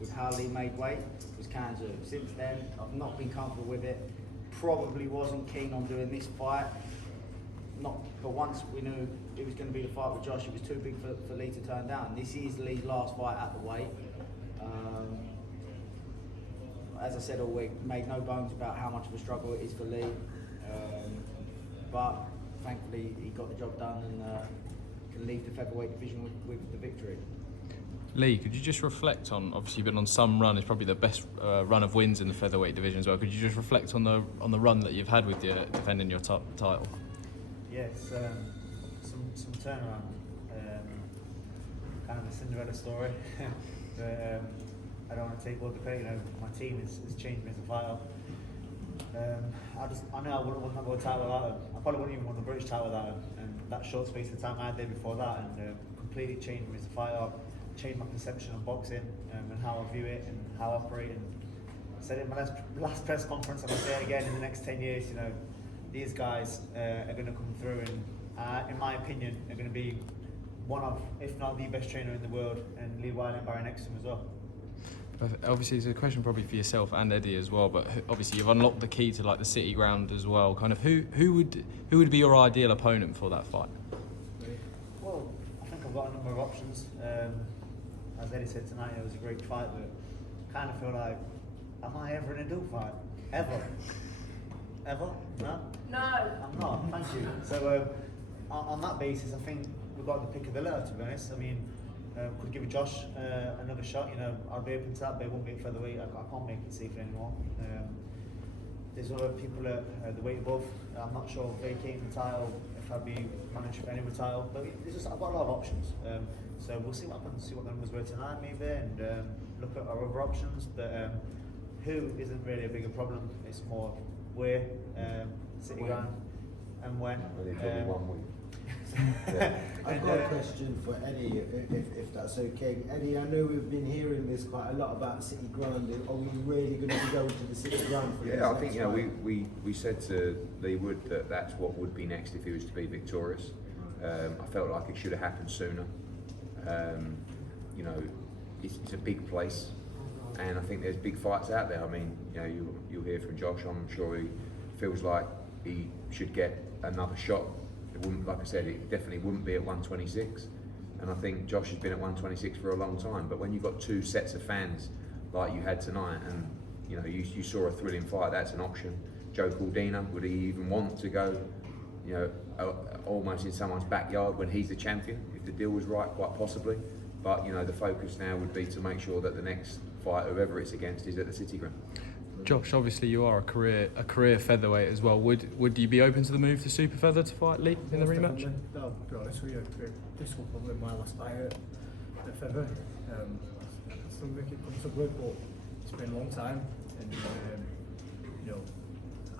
with how Leigh made weight was Kanzu. Since then, I've not been comfortable with it. Probably wasn't keen on doing this fight. But once we knew it was going to be the fight with Josh, it was too big for Leigh to turn down. This is Leigh's last fight at the weight. As I said all week, made no bones about how much of a struggle it is for Leigh. But thankfully he got the job done and can leave the featherweight division with the victory. Leigh, could you just reflect on, obviously you've been on some run, it's probably the best run of wins in the featherweight division as well. Could you just reflect on the run that you've had with your defending your title? Yes, some turnaround, kind of a Cinderella story. But, I don't want to take all the credit. You know, my team has changed me as a fighter. I know I wouldn't have got a title without him. I probably wouldn't even won the British title without him. And that short space of time I had there before that, and completely changed me as a fighter. Changed my perception of boxing and how I view it and how I operate. And I said it in my last press conference, and I'll say it again in the next 10 years. You know, these guys are going to come through, and in my opinion, are going to be one of, if not the best trainer in the world, and Leigh Wood Reflecting next to him as well. Obviously, it's a question probably for yourself and Eddie as well. But obviously, you've unlocked the key to like the City Grough as well. Kind of who would be your ideal opponent for that fight? Well, I think I've got a number of options. As Eddie said tonight, it was a great fight, but I kind of feel like, am I ever in a dual fight? Ever? Ever? No? No. I'm not. Thank you. So on that basis, I think we've got the pick of the litter. To be honest, I mean. Could give Josh another shot, you know, I'll be open to that, but it won't be featherweight. I can't make it safe anymore. There's other people at the weight above. I'm not sure if vacating the title, if I'd be managed for any other title, but it's just, I've got a lot of options. So we'll see what happens, see what the numbers were tonight maybe, and look at our other options. But who isn't really a bigger problem, it's more where, City Grough, and when. Probably 1 week. I've got a question for Eddie, if that's okay. Eddie, I know we've been hearing this quite a lot about City Grough. Are we really going to be going to the City Grough? Yeah, I think we said to Leigh Wood that that's what would be next if he was to be victorious. I felt like it should have happened sooner. You know, it's a big place, and I think there's big fights out there. I mean, you know, you'll hear from Josh. I'm sure he feels like he should get another shot. It wouldn't, like I said, it definitely wouldn't be at 126, and I think Josh has been at 126 for a long time. But when you've got two sets of fans like you had tonight, and you know you saw a thrilling fight, that's an option. Joe Caldina, would he even want to go, you know, almost in someone's backyard when he's the champion? If the deal was right, quite possibly. But you know, the focus now would be to make sure that the next fight, whoever it's against, is at the City Grough. Josh, obviously you are a career featherweight as well. Would you be open to the move to super feather to fight Leigh in the rematch? No, to be honest with you, this will probably be my last fight at feather. I still make it comfortably, but it's been a long time, and you know,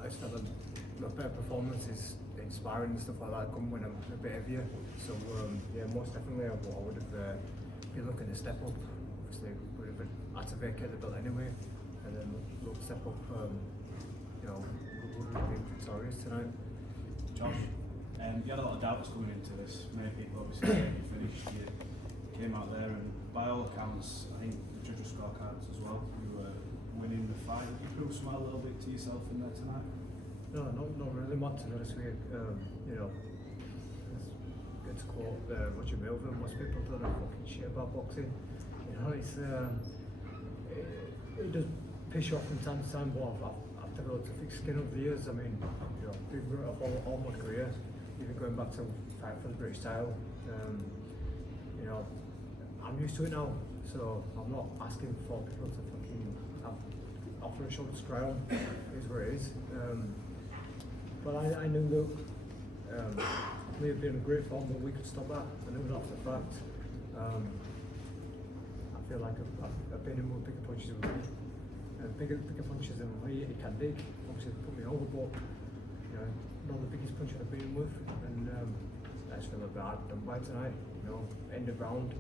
I just have a better performances, inspiring and stuff like that come when I'm a bit heavier. So yeah, most definitely I would have been looking to step up. Obviously, would have had to vacate the belt anyway. And then look, step up, you know, would have been victorious tonight. Josh, you had a lot of doubts coming into this. Many people obviously said you finished, you came out there, and by all accounts, I think the judges' scorecards as well, you were winning the fight. You proved smile a little bit to yourself in there tonight? No, not really much, to be honest with you. You know, good to quote Roger Melville, most people don't know fucking shit about boxing. You know, it's it does piss you off from time to time, but I've developed a thick skin over the years. I mean, you know, been all my career, even going back to fight for the British title. You know, I'm used to it now, so I'm not asking for people to fucking have offer a shoulder to cry on. It is what it is. But I knew that we had been in great form, but we could stop that. I knew that for a fact. I feel like I've been in more bigger punches with me. Bigger punches than he can dig. Obviously, put me over, but you know, not the biggest punch I've been with. And I just feel a bit hard done by tonight. You know, end of round,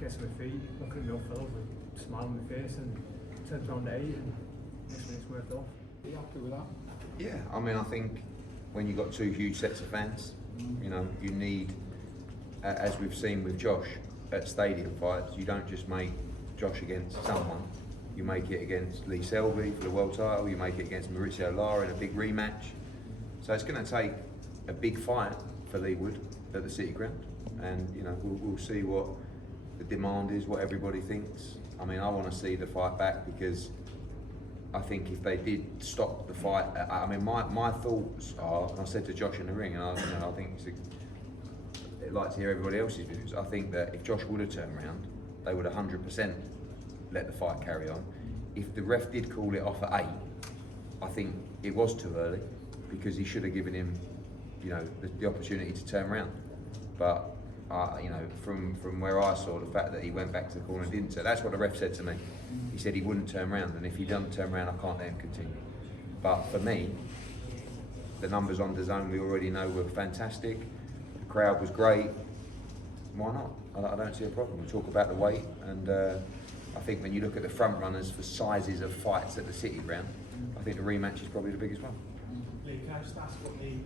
gets to my feet, looking at me off, fellas, with a smile on my face, and turns round to 8, and next minute's worth off. Are you happy with that? Yeah, I mean, I think when you've got two huge sets of fans, you know, you need, as we've seen with Josh at stadium fights, you don't just make Josh against someone. You make it against Lee Selby for the world title. You make it against Maurizio Lara in a big rematch. So it's going to take a big fight for Leigh Wood at the City Ground, and you know we'll see what the demand is, what everybody thinks. I mean, I want to see the fight back because I think if they did stop the fight, I mean, my thoughts are, and I said to Josh in the ring, and I think I'd like to hear everybody else's views. I think that if Josh would have turned around, they would 100% let the fight carry on. If the ref did call it off at 8, I think it was too early because he should have given him, you know, the opportunity to turn around. But you know, from where I saw, the fact that he went back to the corner and didn't turn, that's what the ref said to me. He said he wouldn't turn around, and if he doesn't turn around, I can't let him continue. But for me, the numbers on the zone we already know were fantastic. The crowd was great. Why not? I don't see a problem. We talk about the weight, and I think when you look at the front runners for sizes of fights at the City Ground, I think the rematch is probably the biggest one. Leigh, can I just ask what the